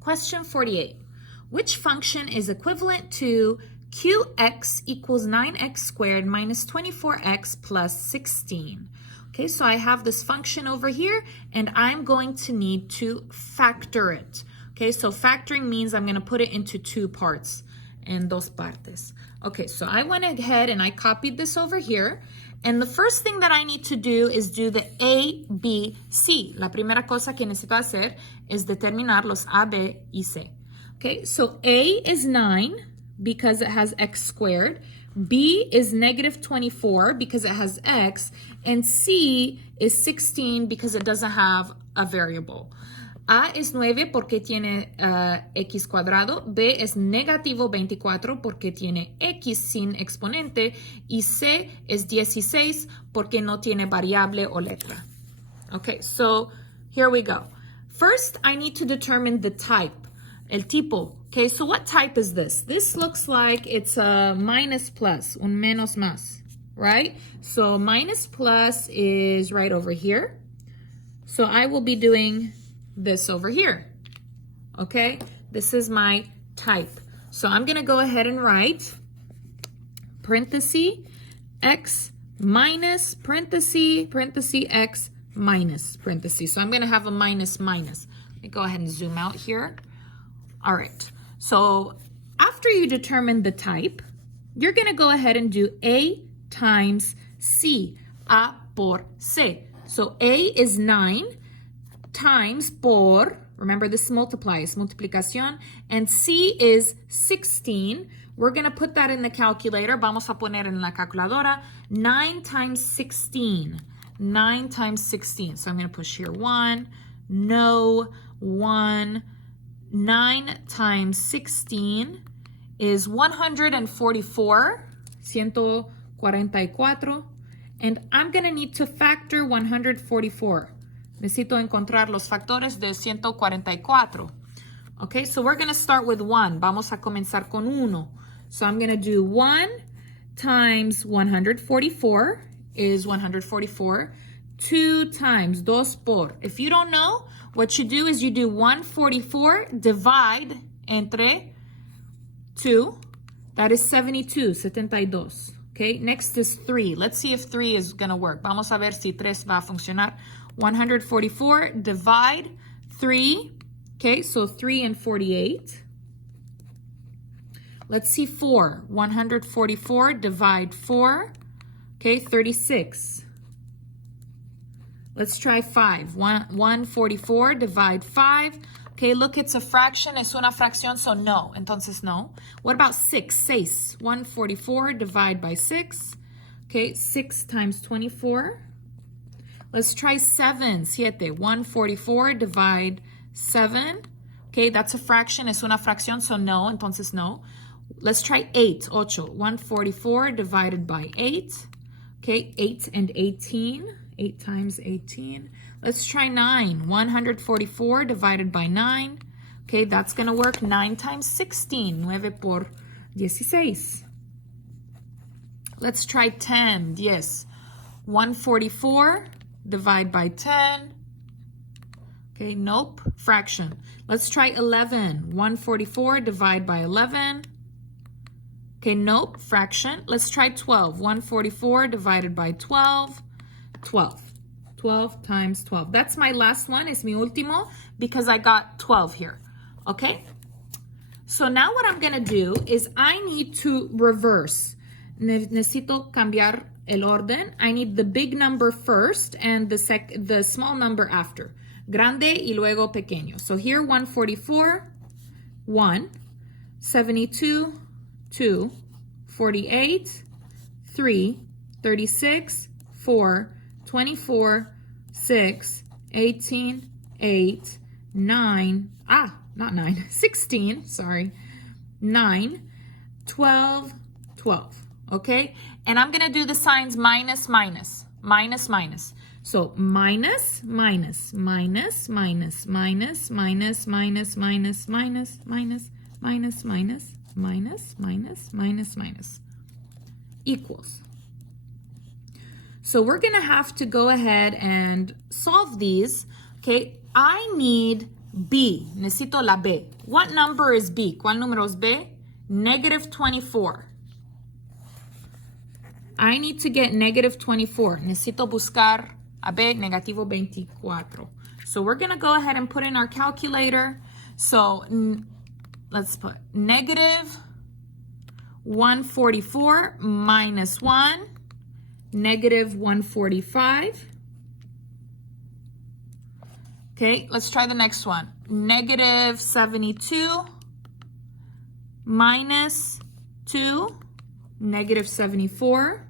Question 48. Which function is equivalent to qx equals 9x squared minus 24x plus 16? Okay, so I have this function over here, and I'm going to need to factor it. Okay, so factoring means I'm going to put it into two parts, en dos partes. Okay, so I went ahead and I copied this over here. And the first thing that I need to do is do the A, B, C. La primera cosa que necesito hacer es determinar los A, B, y C. Okay, so A is 9 because it has x squared. B is negative 24 because it has x. And C is 16 because it doesn't have a variable. A es 9 porque tiene x cuadrado, B es negativo 24 porque tiene x sin exponente, y C es 16 porque no tiene variable o letra. Okay, so here we go. First, I need to determine the type, el tipo. Okay, so what type is this? This looks like it's a minus plus, un menos más, right? So minus plus is right over here. So I will be doing this over here, okay? This is my type. So I'm gonna go ahead and write parenthesis x minus parenthesis x minus parenthesis. So I'm gonna have a minus minus. Let me go ahead and zoom out here. All right, so after you determine the type, you're gonna go ahead and do A times C, A por C. So A is 9 times por, remember this multiplies, multiplicación, and C is 16. We're going to put that in the calculator. Vamos a poner en la calculadora 9 times 16. 9 times 16. So I'm going to push here 1, no, 1. 9 times 16 is 144, 144, and I'm going to need to factor 144. Necesito encontrar los factores de 144. Okay, so we're going to start with 1. Vamos a comenzar con 1. So I'm going to do 1 times 144 is 144. 2 times 2 por. If you don't know, what you do is you do 144 divide entre 2. That is 72, 72. Okay, next is 3. Let's see if 3 is going to work. Vamos a ver si 3 va a funcionar. 144 divide 3. Okay, so 3 and 48. Let's see 4. 144 divide 4. Okay, 36. Let's try 5. 144 divide 5. Okay, look, it's a fraction. Es una fracción, so no. Entonces no. What about 6? 6. 144 divide by 6. Okay, 6 times 24. Let's try 7. 7. 144 divide 7. Okay, that's a fraction. Es una fracción, so no. Entonces no. Let's try 8. 8. 144 divided by 8. Okay, 8 and 18. 8 times 18. Let's try 9. 144 divided by 9. Okay, that's going to work. 9 times 16. 9 por 16. Let's try 10. Yes. 144 divide by 10. Okay, nope. Fraction. Let's try 11. 144 divide by 11. Okay, nope. Fraction. Let's try 12. 144 divided by 12. 12. 12 times 12. That's my last one. Es mi último because I got 12 here. Okay? So now what I'm going to do is I need to reverse. Necesito cambiar el orden. I need the big number first and the small number after. Grande y luego pequeño. So here 144, 1, 72, 2, 48, 3, 36, 4, 24, 6, 18, 8, 9, not 9, 16, sorry, 9, 12, 12, okay? And I'm going to do the signs minus, minus, minus, minus. So minus, minus, minus, minus, minus, minus, minus, minus, minus, minus, minus, minus, minus, minus, minus, minus, equals. So we're going to have to go ahead and solve these. Okay, I need B. Necesito la B. What number is B? ¿Cuál número es B? Negative 24. I need to get negative 24. Necesito buscar a B, negativo 24. So we're going to go ahead and put in our calculator. So let's put negative 144 minus 1, negative 145. Okay, let's try the next one. Negative 72 minus 2, negative 74.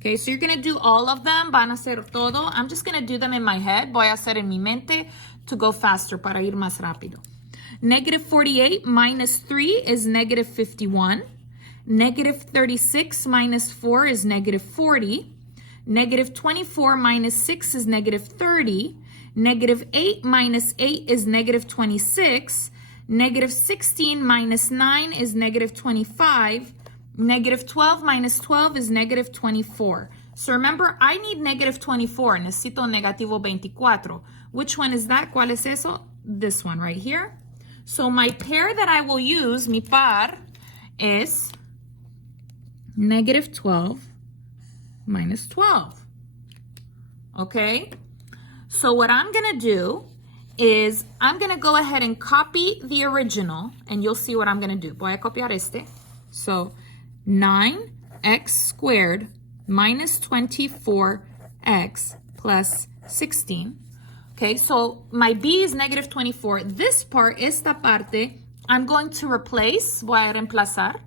Okay, so you're going to do all of them. Van a hacer todo. I'm just going to do them in my head. Voy a hacer en mi mente to go faster, para ir más rápido. Negative 48 minus 3 is negative 51. Negative 36 minus 4 is negative 40. Negative 24 minus 6 is negative 30. Negative 8 minus 8 is negative 26. Negative 16 minus 9 is negative 25. Negative 12 minus 12 is negative 24. So remember, I need negative 24. Necesito negativo 24. Which one is that? ¿Cuál es eso? This one right here. So my pair that I will use, mi par, is negative 12 minus 12. Okay? So what I'm going to do is I'm going to go ahead and copy the original, and you'll see what I'm going to do. Voy a copiar este. So 9x squared minus 24x plus 16. Okay, so my b is negative 24. This part, esta parte, I'm going to replace, voy a reemplazar.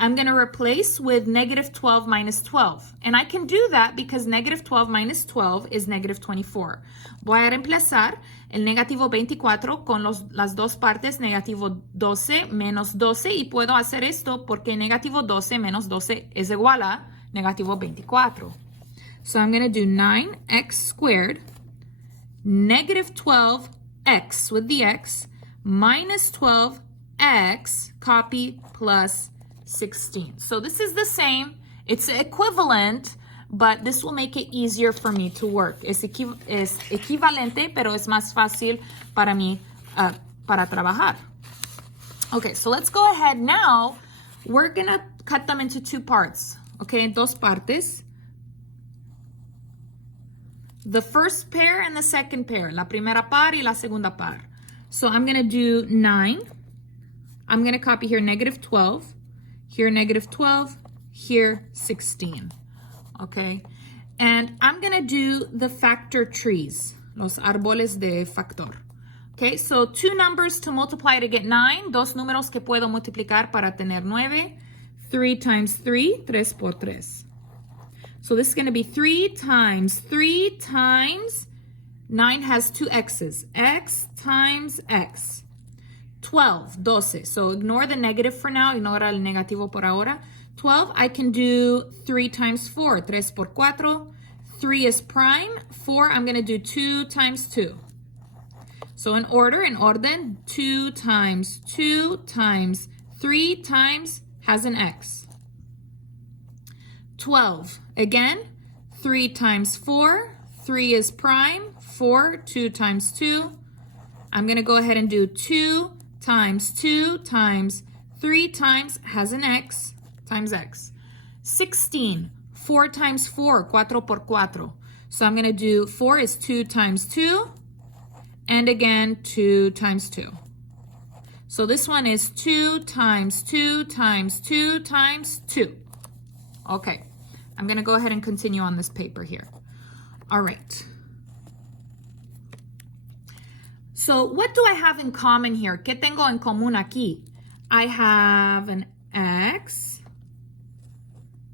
I'm going to replace with negative 12 minus 12. And I can do that because negative 12 minus 12 is negative 24. Voy a reemplazar el negativo 24 con las dos partes, negativo 12 menos 12. Y puedo hacer esto porque negativo 12 menos 12 es igual a negativo 24. So I'm going to do 9x squared, negative 12x with the x, minus 12x, copy, plus 16. So this is the same. It's equivalent, but this will make it easier for me to work. Es equivalente, pero es más fácil para mí para trabajar. Okay, so let's go ahead now. We're going to cut them into two parts. Okay, en dos partes. The first pair and the second pair. La primera par y la segunda par. So I'm going to do 9. I'm going to copy here negative 12. Here, negative 12, here, 16, okay? And I'm gonna do the factor trees, los árboles de factor. Okay, so two numbers to multiply to get 9, dos números que puedo multiplicar para tener 9, 3 times 3, 3 por 3. So this is gonna be 3 times 9 has two x's, x times x. 12, 12. So ignore the negative for now. Ignora el negativo por ahora. 12, I can do 3 times 4. 3 por 4. 3 is prime. 4, I'm going to do 2 times 2. So in orden, 2 times 2 times 3 times has an x. 12, again, 3 times 4. 3 is prime. 4, 2 times 2. I'm going to go ahead and do 2 times 2 times 3 times has an x times x. 16, 4 times 4, 4 por 4. So I'm going to do 4 is 2 times 2 and again 2 times 2. So this one is 2 times 2 times 2 times 2. Okay, I'm going to go ahead and continue on this paper here. All right. So what do I have in common here? ¿Qué tengo en común aquí? I have an x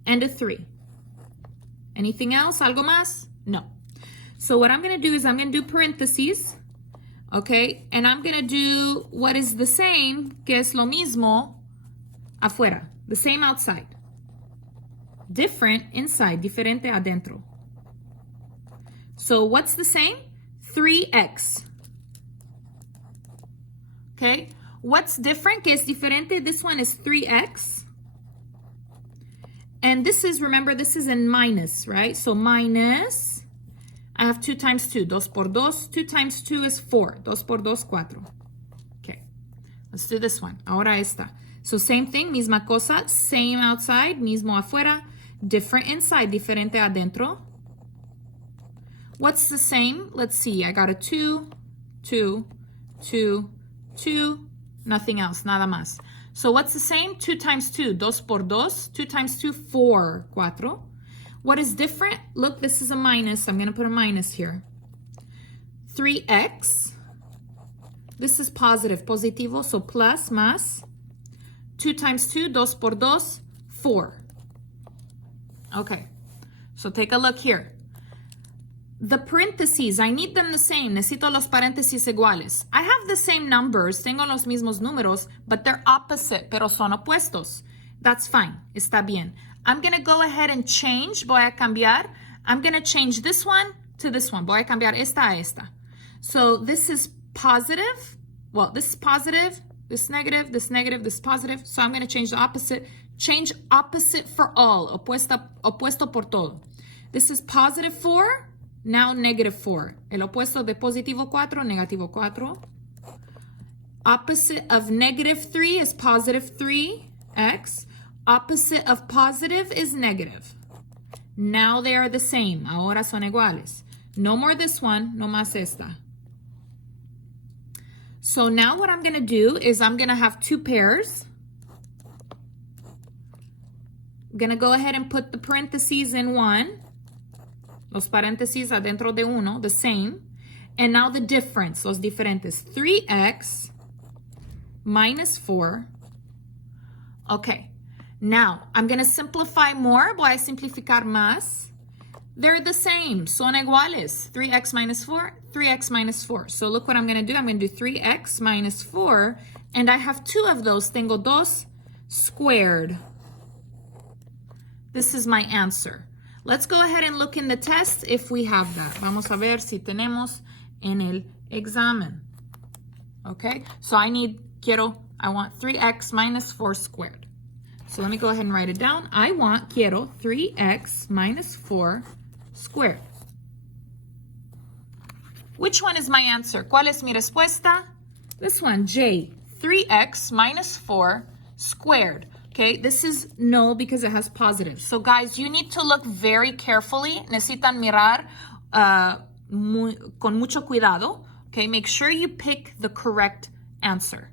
and a 3. Anything else? ¿Algo más? No. So what I'm going to do is I'm going to do parentheses, okay? And I'm going to do what is the same, que es lo mismo, afuera. The same outside. Different inside, diferente adentro. So what's the same? 3x. Okay, what's different? Que es diferente? This one is 3x. And this is, remember, this is in minus, right? So minus I have 2 times 2. 2 por 2. 2 times 2 is 4. 2 por 2, 4. Okay. Let's do this one. Ahora esta. So same thing, misma cosa. Same outside, mismo afuera. Different inside, diferente adentro. What's the same? Let's see. I got a 2, 2, 2, 2. Nothing else. Nada más. So what's the same? 2 times 2. 2 por 2. 2 times 2, 4. 4. What is different? Look, this is a minus. I'm going to put a minus here. 3x. This is positive. Positivo. So plus, más. 2 times 2. 2 por 2. 4. Okay. So take a look here. The parentheses, I need them the same. Necesito los paréntesis iguales. I have the same numbers, tengo los mismos números, but they're opposite, pero son opuestos. That's fine, está bien. I'm going to go ahead and change, voy a cambiar. I'm going to change this one to this one. Voy a cambiar esta a esta. So this is positive. Well, this is positive, this negative, this negative, this positive. So I'm going to change the opposite. Change opposite for all, opuesto por todo. This is positive 4. Now negative 4. El opuesto de positivo 4, negativo 4. Opposite of negative 3 is positive 3x. Opposite of positive is negative. Now they are the same. Ahora son iguales. No more this one, no más esta. So now what I'm going to do is I'm going to have 2 pairs. I'm going to go ahead and put the parentheses in 1. Los paréntesis adentro de uno, the same. And now the difference, los diferentes. 3x minus 4. Okay. Now, I'm going to simplify more. Voy a simplificar más. They're the same. Son iguales. 3x minus 4, 3x minus 4. So look what I'm going to do. I'm going to do 3x minus 4. And I have 2 of those. Tengo 2 squared. This is my answer. Let's go ahead and look in the test if we have that. Vamos a ver si tenemos en el examen. Okay, so I want 3x minus 4 squared. So let me go ahead and write it down. Quiero 3x minus 4 squared. Which one is my answer? ¿Cuál es mi respuesta? This one, J, 3x minus 4 squared. Okay, this is no because it has positive. So guys, you need to look very carefully. Necesitan mirar con mucho cuidado. Okay, make sure you pick the correct answer.